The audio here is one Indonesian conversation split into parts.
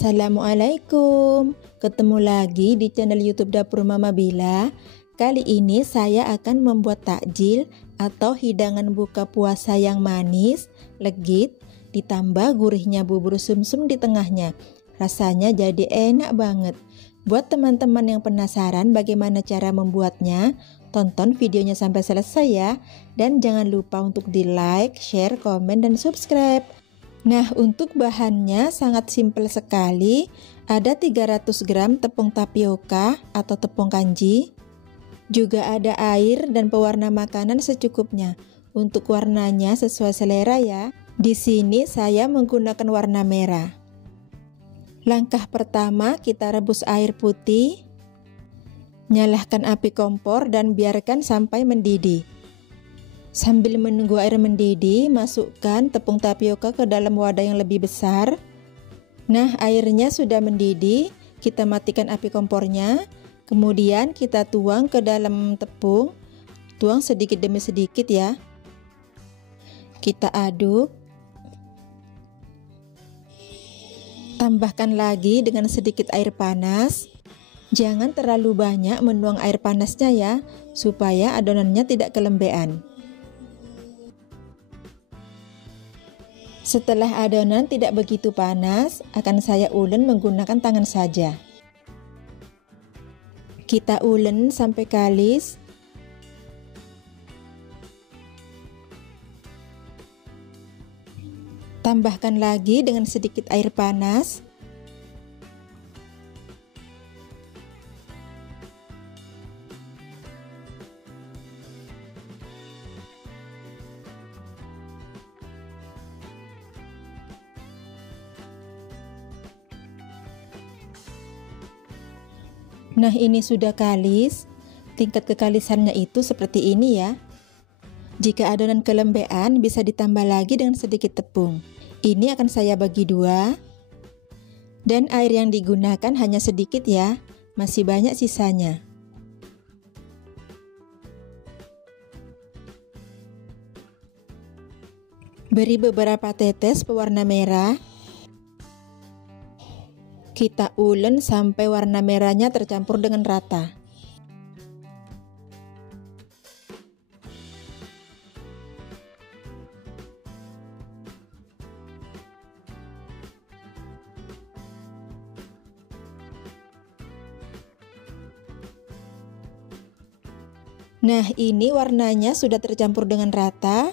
Assalamualaikum, ketemu lagi di channel YouTube Dapur Mama Bila. Kali ini saya akan membuat takjil atau hidangan buka puasa yang manis, legit, ditambah gurihnya bubur sumsum di tengahnya. Rasanya jadi enak banget. Buat teman-teman yang penasaran bagaimana cara membuatnya, tonton videonya sampai selesai ya. Dan jangan lupa untuk di like, share, komen, dan subscribe. Nah, untuk bahannya sangat simpel sekali. Ada 300 gram tepung tapioka atau tepung kanji. Juga ada air dan pewarna makanan secukupnya. Untuk warnanya sesuai selera ya. Di sini saya menggunakan warna merah. Langkah pertama, kita rebus air putih. Nyalakan api kompor dan biarkan sampai mendidih. Sambil menunggu air mendidih, masukkan tepung tapioka ke dalam wadah yang lebih besar. Nah, airnya sudah mendidih, kita matikan api kompornya. Kemudian kita tuang ke dalam tepung. Tuang sedikit demi sedikit ya. Kita aduk. Tambahkan lagi dengan sedikit air panas. Jangan terlalu banyak menuang air panasnya ya, supaya adonannya tidak kelembean. Setelah adonan tidak begitu panas, akan saya ulen menggunakan tangan saja. Kita ulen sampai kalis. Tambahkan lagi dengan sedikit air panas. Nah, ini sudah kalis. Tingkat kekalisannya itu seperti ini ya. Jika adonan kelembean, bisa ditambah lagi dengan sedikit tepung. Ini akan saya bagi dua. Dan air yang digunakan hanya sedikit ya, masih banyak sisanya. Beri beberapa tetes pewarna merah. Kita ulen sampai warna merahnya tercampur dengan rata. Nah, ini warnanya sudah tercampur dengan rata.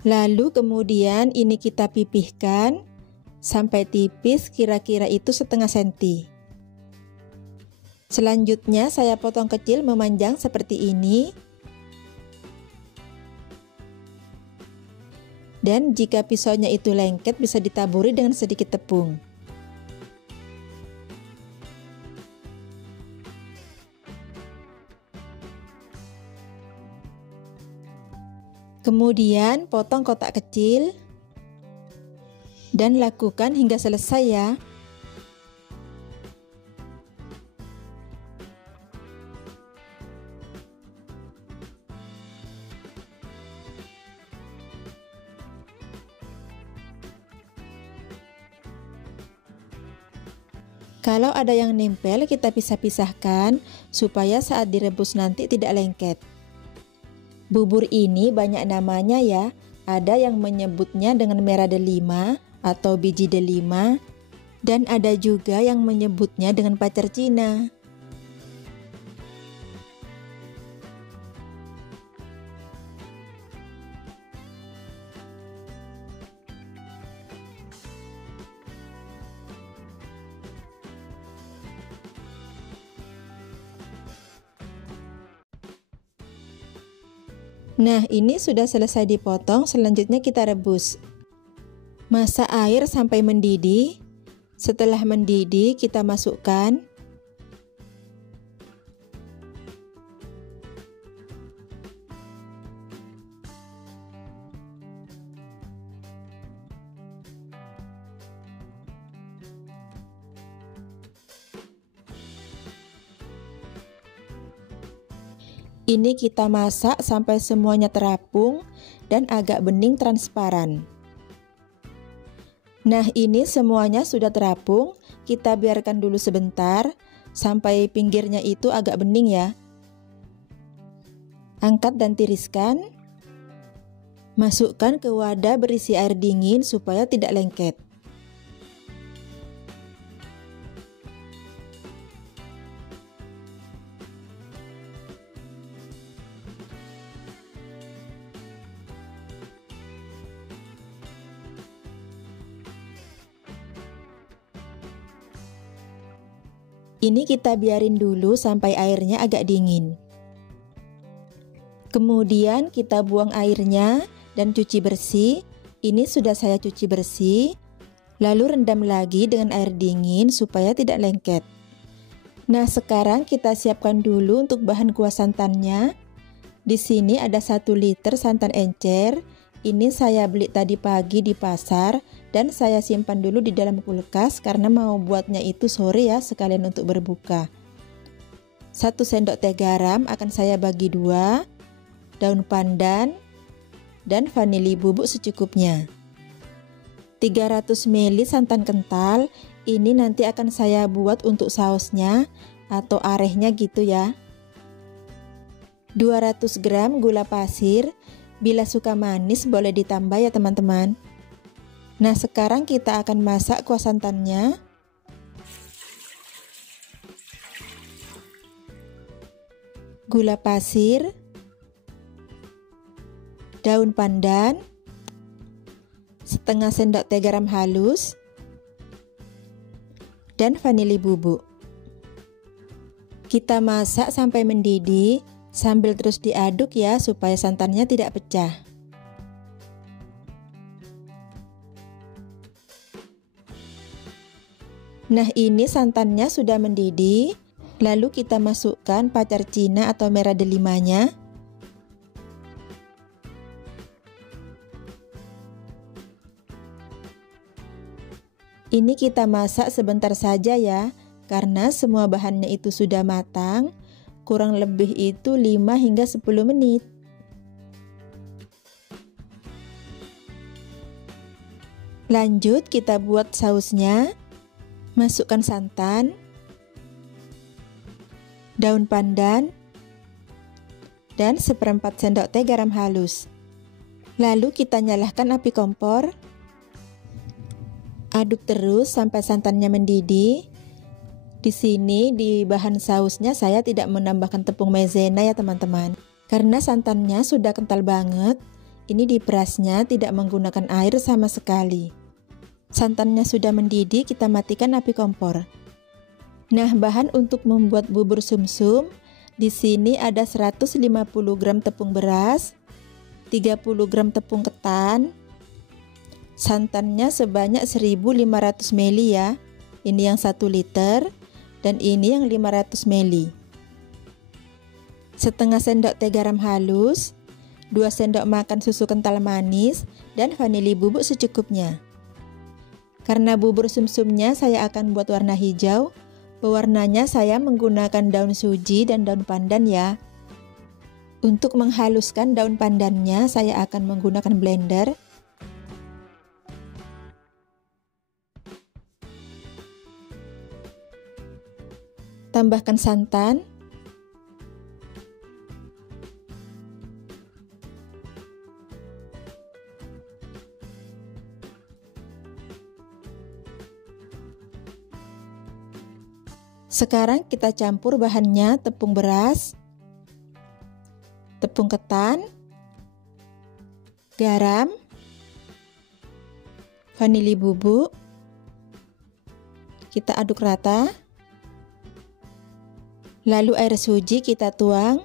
Lalu kemudian ini kita pipihkan sampai tipis, kira-kira itu setengah senti. Selanjutnya saya potong kecil memanjang seperti ini. Dan jika pisaunya itu lengket, bisa ditaburi dengan sedikit tepung. Kemudian potong kotak kecil. Dan lakukan hingga selesai ya. Kalau ada yang nempel, kita pisah-pisahkan supaya saat direbus nanti tidak lengket. Bubur ini banyak namanya ya. Ada yang menyebutnya dengan merah delima atau biji delima, dan ada juga yang menyebutnya dengan pacar Cina. Nah, ini sudah selesai dipotong, selanjutnya kita rebus. Masak air sampai mendidih. Setelah mendidih, kita masukkan. Ini kita masak sampai semuanya terapung dan agak bening transparan. Nah, ini semuanya sudah terapung. kita biarkan dulu sebentar sampai pinggirnya itu agak bening ya. Angkat dan tiriskan. Masukkan ke wadah berisi air dingin supaya tidak lengket. Ini kita biarin dulu sampai airnya agak dingin. Kemudian kita buang airnya dan cuci bersih. Ini sudah saya cuci bersih. Lalu rendam lagi dengan air dingin supaya tidak lengket. Nah, sekarang kita siapkan dulu untuk bahan kuah santannya. Di sini ada 1 liter santan encer. Ini saya beli tadi pagi di pasar dan saya simpan dulu di dalam kulkas karena mau buatnya itu sore ya, sekalian untuk berbuka. 1 sendok teh garam akan saya bagi 2, daun pandan, dan vanili bubuk secukupnya. 300 ml santan kental, ini nanti akan saya buat untuk sausnya atau arehnya gitu ya. 200 gram gula pasir. Bila suka manis boleh ditambah ya teman-teman. Nah, sekarang kita akan masak kuah santannya. Gula pasir, daun pandan, setengah sendok teh garam halus, dan vanili bubuk. Kita masak sampai mendidih. Sambil terus diaduk ya supaya santannya tidak pecah. Nah, ini santannya sudah mendidih. Lalu kita masukkan pacar Cina atau merah delimanya. Ini kita masak sebentar saja ya, karena semua bahannya itu sudah matang. Kurang lebih itu 5 hingga 10 menit. Lanjut kita buat sausnya. Masukkan santan, daun pandan, dan 1/4 sendok teh garam halus. Lalu kita nyalakan api kompor. Aduk terus sampai santannya mendidih. Di sini di bahan sausnya saya tidak menambahkan tepung maizena ya teman-teman. Karena santannya sudah kental banget, ini diperasnya tidak menggunakan air sama sekali. Santannya sudah mendidih, kita matikan api kompor. Nah, bahan untuk membuat bubur sumsum, di sini ada 150 gram tepung beras, 30 gram tepung ketan, santannya sebanyak 1500 ml ya. Ini yang 1 liter. Dan ini yang 500 ml. Setengah sendok teh garam halus, 2 sendok makan susu kental manis, dan vanili bubuk secukupnya. Karena bubur sumsumnya saya akan buat warna hijau, pewarnanya saya menggunakan daun suji dan daun pandan ya. Untuk menghaluskan daun pandannya saya akan menggunakan blender. Tambahkan santan, sekarang kita campur bahannya, tepung beras, tepung ketan, garam, vanili bubuk. Kita aduk rata. Lalu air suji kita tuang.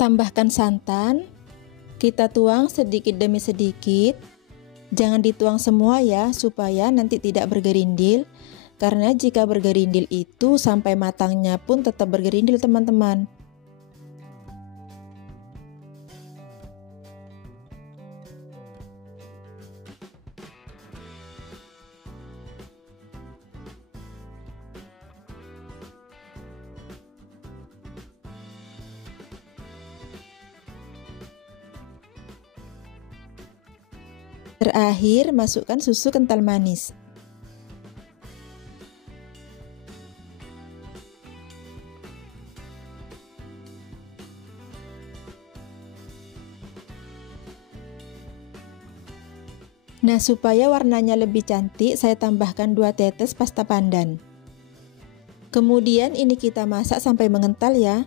Tambahkan santan. Kita tuang sedikit demi sedikit. Jangan dituang semua ya, supaya nanti tidak bergerindil. Karena jika bergerindil itu sampai matangnya pun tetap bergerindil teman-teman. Terakhir, masukkan susu kental manis. Nah, supaya warnanya lebih cantik, saya tambahkan 2 tetes pasta pandan. Kemudian ini kita masak sampai mengental ya.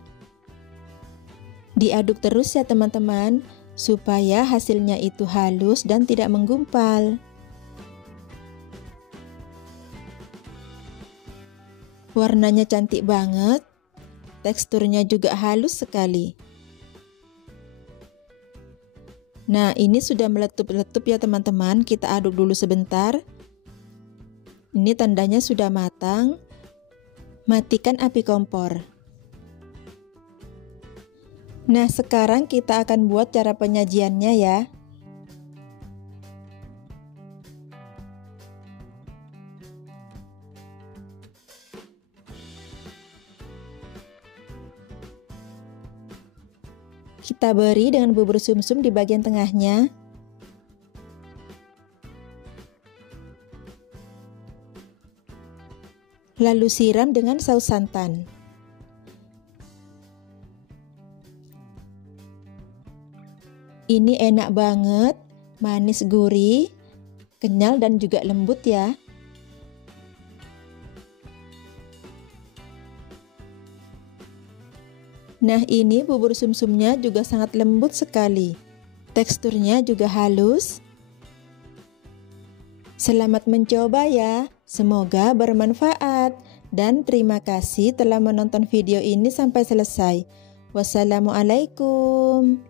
Diaduk terus ya teman-teman, supaya hasilnya itu halus dan tidak menggumpal. Warnanya cantik banget, teksturnya juga halus sekali. Nah, ini sudah meletup-letup ya teman-teman, kita aduk dulu sebentar. Ini tandanya sudah matang. Matikan api kompor. Nah, sekarang kita akan buat cara penyajiannya ya. Kita beri dengan bubur sumsum di bagian tengahnya. Lalu siram dengan saus santan. Ini enak banget, manis gurih, kenyal dan juga lembut ya. Nah, ini bubur sumsumnya juga sangat lembut sekali. Teksturnya juga halus. Selamat mencoba ya. Semoga bermanfaat. Dan terima kasih telah menonton video ini sampai selesai. Wassalamualaikum.